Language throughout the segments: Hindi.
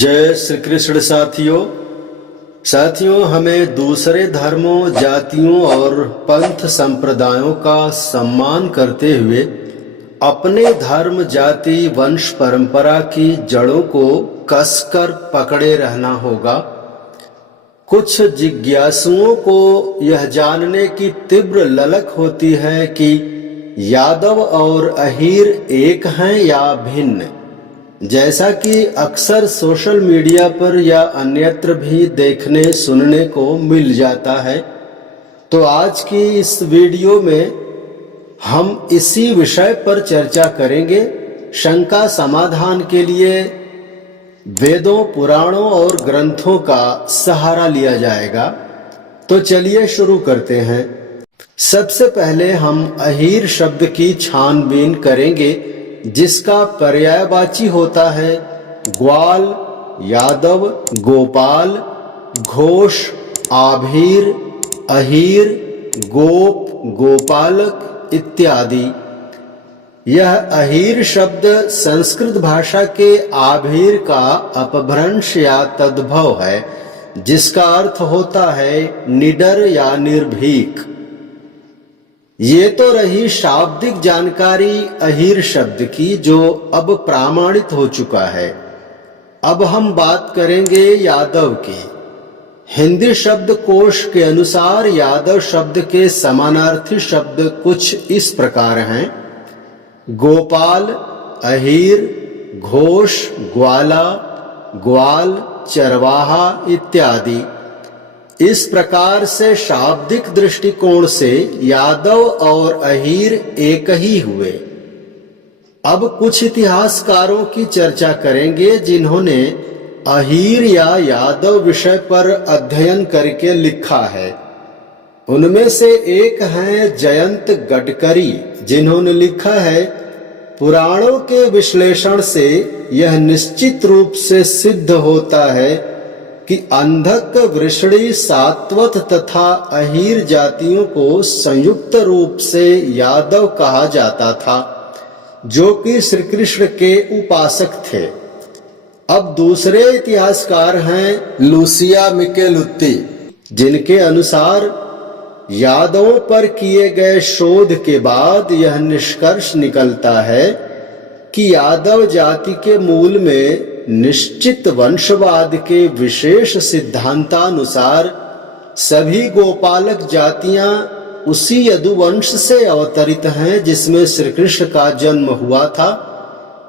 जय श्री कृष्ण। साथियों, हमें दूसरे धर्मों, जातियों और पंथ संप्रदायों का सम्मान करते हुए अपने धर्म, जाति, वंश परंपरा की जड़ों को कसकर पकड़े रहना होगा। कुछ जिज्ञासुओं को यह जानने की तीव्र ललक होती है कि यादव और अहीर एक हैं या भिन्न। जैसा कि अक्सर सोशल मीडिया पर या अन्यत्र भी देखने सुनने को मिल जाता है, तो आज की इस वीडियो में हम इसी विषय पर चर्चा करेंगे। शंका समाधान के लिए वेदों, पुराणों और ग्रंथों का सहारा लिया जाएगा। तो चलिए शुरू करते हैं। सबसे पहले हम अहीर शब्द की छानबीन करेंगे, जिसका पर्यायवाची होता है ग्वाल, यादव, गोपाल, घोष, आभीर, अहीर, गोप, गोपालक इत्यादि। यह अहीर शब्द संस्कृत भाषा के आभीर का अपभ्रंश या तद्भव है, जिसका अर्थ होता है निडर या निर्भीक। ये तो रही शाब्दिक जानकारी अहीर शब्द की, जो अब प्रमाणित हो चुका है। अब हम बात करेंगे यादव की। हिंदी शब्द कोश के अनुसार यादव शब्द के समानार्थी शब्द कुछ इस प्रकार हैं: गोपाल, अहीर, घोष, ग्वाला, ग्वाल, चरवाहा इत्यादि। इस प्रकार से शाब्दिक दृष्टिकोण से यादव और अहीर एक ही हुए। अब कुछ इतिहासकारों की चर्चा करेंगे, जिन्होंने अहीर या यादव विषय पर अध्ययन करके लिखा है। उनमें से एक हैं जयंत गडकरी, जिन्होंने लिखा है, पुराणों के विश्लेषण से यह निश्चित रूप से सिद्ध होता है कि अंधक, वृषणी, सात्वत तथा अहीर जातियों को संयुक्त रूप से यादव कहा जाता था, जो कि श्री कृष्ण के उपासक थे। अब दूसरे इतिहासकार हैं लूसिया मिकेलुत्ती, जिनके अनुसार यादवों पर किए गए शोध के बाद यह निष्कर्ष निकलता है कि यादव जाति के मूल में निश्चित वंशवाद के विशेष सिद्धांतानुसार सभी गोपालक जातियां उसी यदुवंश से अवतरित हैं, जिसमें श्री कृष्ण का जन्म हुआ था,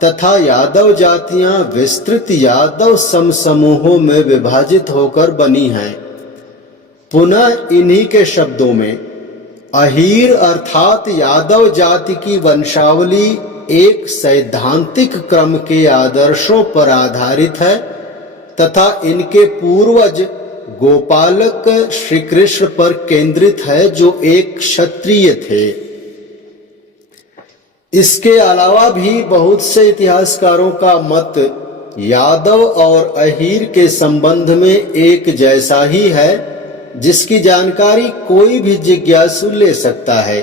तथा यादव जातियां विस्तृत यादव समूहों में विभाजित होकर बनी हैं। पुनः इन्हीं के शब्दों में अहीर अर्थात यादव जाति की वंशावली एक सैद्धांतिक क्रम के आदर्शों पर आधारित है, तथा इनके पूर्वज गोपालक श्री कृष्ण पर केंद्रित है, जो एक क्षत्रिय थे। इसके अलावा भी बहुत से इतिहासकारों का मत यादव और अहीर के संबंध में एक जैसा ही है, जिसकी जानकारी कोई भी जिज्ञासु ले सकता है।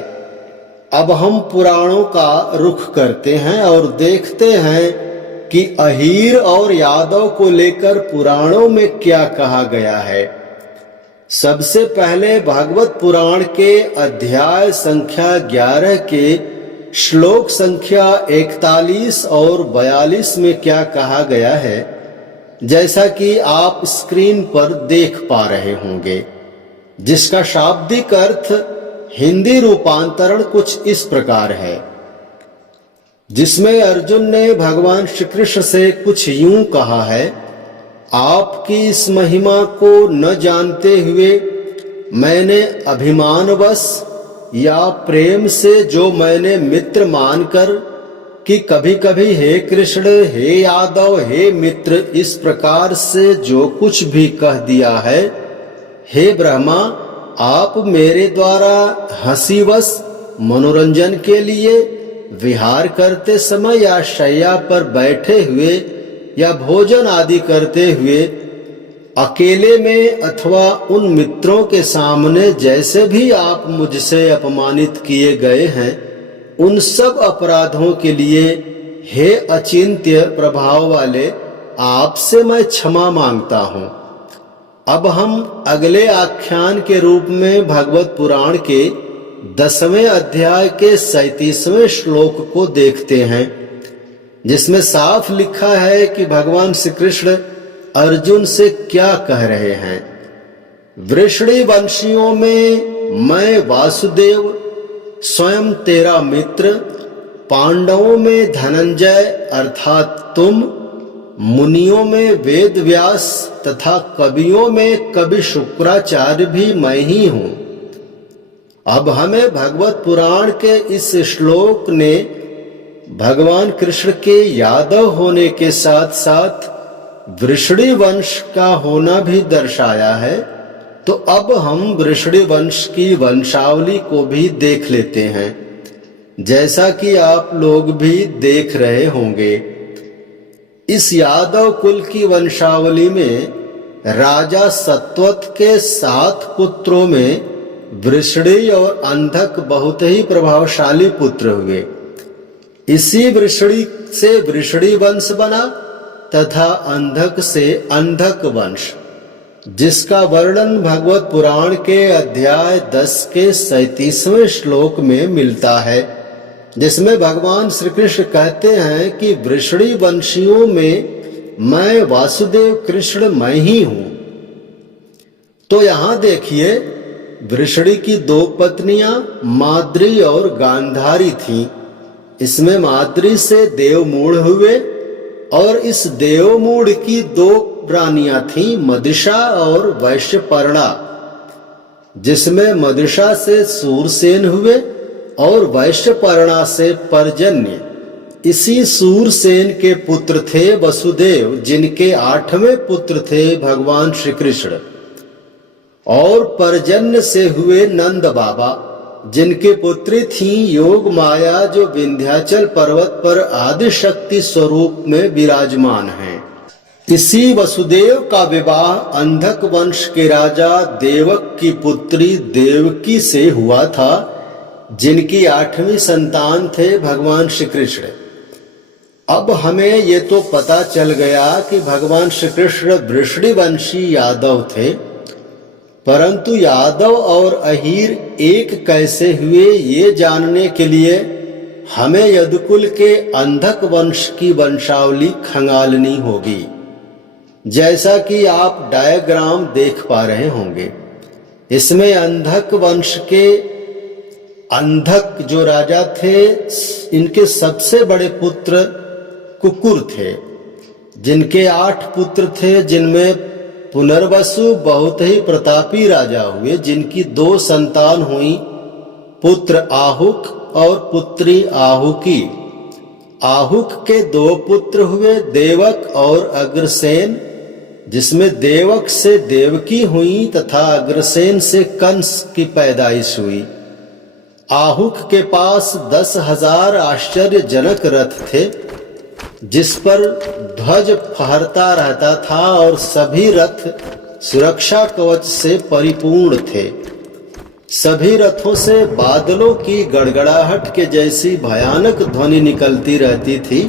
अब हम पुराणों का रुख करते हैं और देखते हैं कि अहीर और यादव को लेकर पुराणों में क्या कहा गया है। सबसे पहले भागवत पुराण के अध्याय संख्या 11 के श्लोक संख्या 41 और 42 में क्या कहा गया है, जैसा कि आप स्क्रीन पर देख पा रहे होंगे, जिसका शाब्दिक अर्थ हिंदी रूपांतरण कुछ इस प्रकार है, जिसमें अर्जुन ने भगवान श्री कृष्ण से कुछ यूं कहा है: आपकी इस महिमा को न जानते हुए मैंने अभिमानवश या प्रेम से जो मैंने मित्र मानकर कि कभी कभी हे कृष्ण, हे यादव, हे मित्र इस प्रकार से जो कुछ भी कह दिया है, हे ब्रह्मा, आप मेरे द्वारा हंसीवश मनोरंजन के लिए विहार करते समय या शैया पर बैठे हुए या भोजन आदि करते हुए अकेले में अथवा उन मित्रों के सामने जैसे भी आप मुझसे अपमानित किए गए हैं, उन सब अपराधों के लिए हे अचिंत्य प्रभाव वाले आपसे मैं क्षमा मांगता हूं। अब हम अगले आख्यान के रूप में भगवत पुराण के 10वें अध्याय के 37वें श्लोक को देखते हैं, जिसमें साफ लिखा है कि भगवान श्री कृष्ण अर्जुन से क्या कह रहे हैं। वृषणी वंशियों में मैं वासुदेव स्वयं तेरा मित्र, पांडवों में धनंजय अर्थात तुम, मुनियों में वेद व्यास तथा कवियों में कवि शुक्राचार्य भी मैं ही हूं। अब हमें भगवत पुराण के इस श्लोक ने भगवान कृष्ण के यादव होने के साथ साथ वृषणी वंश का होना भी दर्शाया है। तो अब हम वृषणी वंश की वंशावली को भी देख लेते हैं, जैसा कि आप लोग भी देख रहे होंगे। इस यादव कुल की वंशावली में राजा सत्वत के 7 पुत्रों में वृषणी और अंधक बहुत ही प्रभावशाली पुत्र हुए। इसी वृषणी से वृषणी वंश बना तथा अंधक से अंधक वंश, जिसका वर्णन भगवत पुराण के अध्याय 10 के 37वें श्लोक में मिलता है, जिसमें भगवान श्री कृष्ण कहते हैं कि वृषणी वंशियों में मैं वासुदेव कृष्ण मैं ही हूं। तो यहां देखिए, वृषणी की 2 पत्नियां माद्री और गांधारी थीं। इसमें माद्री से देवमूढ़ हुए और इस देवमूढ़ की 2 रानियां थीं, मदिशा और वैश्यपर्णा, जिसमें मदिशा से सूरसेन हुए और वैश्यपर्णा से पर्जन्य। इसी सूरसेन के पुत्र थे वसुदेव, जिनके 8वें पुत्र थे भगवान श्री कृष्ण, और पर्जन्य से हुए नंद बाबा, जिनके पुत्री थी योग माया, जो विंध्याचल पर्वत पर आदि शक्ति स्वरूप में विराजमान हैं। इसी वसुदेव का विवाह अंधक वंश के राजा देवक की पुत्री देवकी से हुआ था, जिनकी 8वीं संतान थे भगवान श्री कृष्ण। अब हमें ये तो पता चल गया कि भगवान श्री कृष्ण वृषणी वंशी यादव थे, परंतु यादव और अहीर एक कैसे हुए, ये जानने के लिए हमें यदुकुल के अंधक वंश की वंशावली खंगालनी होगी, जैसा कि आप डायग्राम देख पा रहे होंगे। इसमें अंधक वंश के अंधक जो राजा थे, इनके सबसे बड़े पुत्र कुकुर थे, जिनके 8 पुत्र थे, जिनमें पुनर्वसु बहुत ही प्रतापी राजा हुए, जिनकी 2 संतान हुई, पुत्र आहुक और पुत्री आहुकी। आहुक के 2 पुत्र हुए, देवक और अग्रसेन, जिसमें देवक से देवकी हुई तथा अग्रसेन से कंस की पैदाइश हुई। आहुक के पास 10,000 आश्चर्यजनक रथ थे, जिस पर ध्वज फहरता रहता था और सभी रथ सुरक्षा कवच से परिपूर्ण थे। सभी रथों से बादलों की गड़गड़ाहट के जैसी भयानक ध्वनि निकलती रहती थी।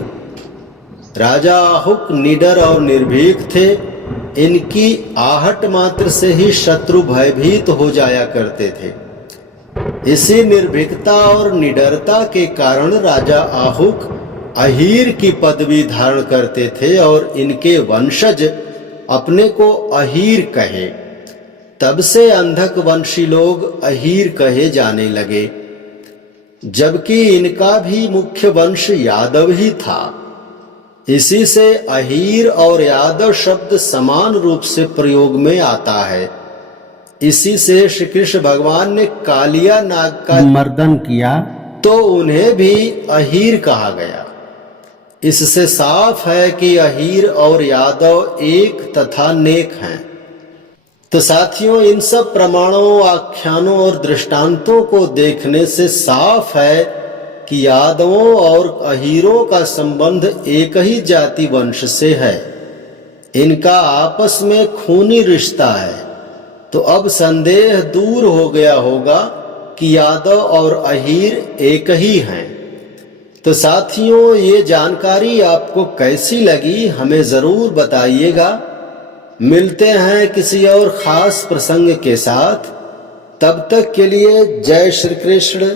राजा आहुक निडर और निर्भीक थे। इनकी आहट मात्र से ही शत्रु भयभीत हो जाया करते थे। इसी निर्भीकता और निडरता के कारण राजा आहुक अहीर की पदवी धारण करते थे और इनके वंशज अपने को अहीर कहे। तब से अंधक वंशी लोग अहीर कहे जाने लगे, जबकि इनका भी मुख्य वंश यादव ही था। इसी से अहीर और यादव शब्द समान रूप से प्रयोग में आता है। इसी से श्री कृष्ण भगवान ने कालिया नाग का मर्दन किया तो उन्हें भी अहीर कहा गया। इससे साफ है कि अहीर और यादव एक तथा नेक हैं। तो साथियों, इन सब प्रमाणों, आख्यानों और दृष्टांतों को देखने से साफ है कि यादवों और अहीरों का संबंध एक ही जाति वंश से है। इनका आपस में खूनी रिश्ता है। तो अब संदेह दूर हो गया होगा कि यादव और अहीर एक ही हैं। तो साथियों, ये जानकारी आपको कैसी लगी हमें ज़रूर बताइएगा। मिलते हैं किसी और ख़ास प्रसंग के साथ। तब तक के लिए जय श्री कृष्ण,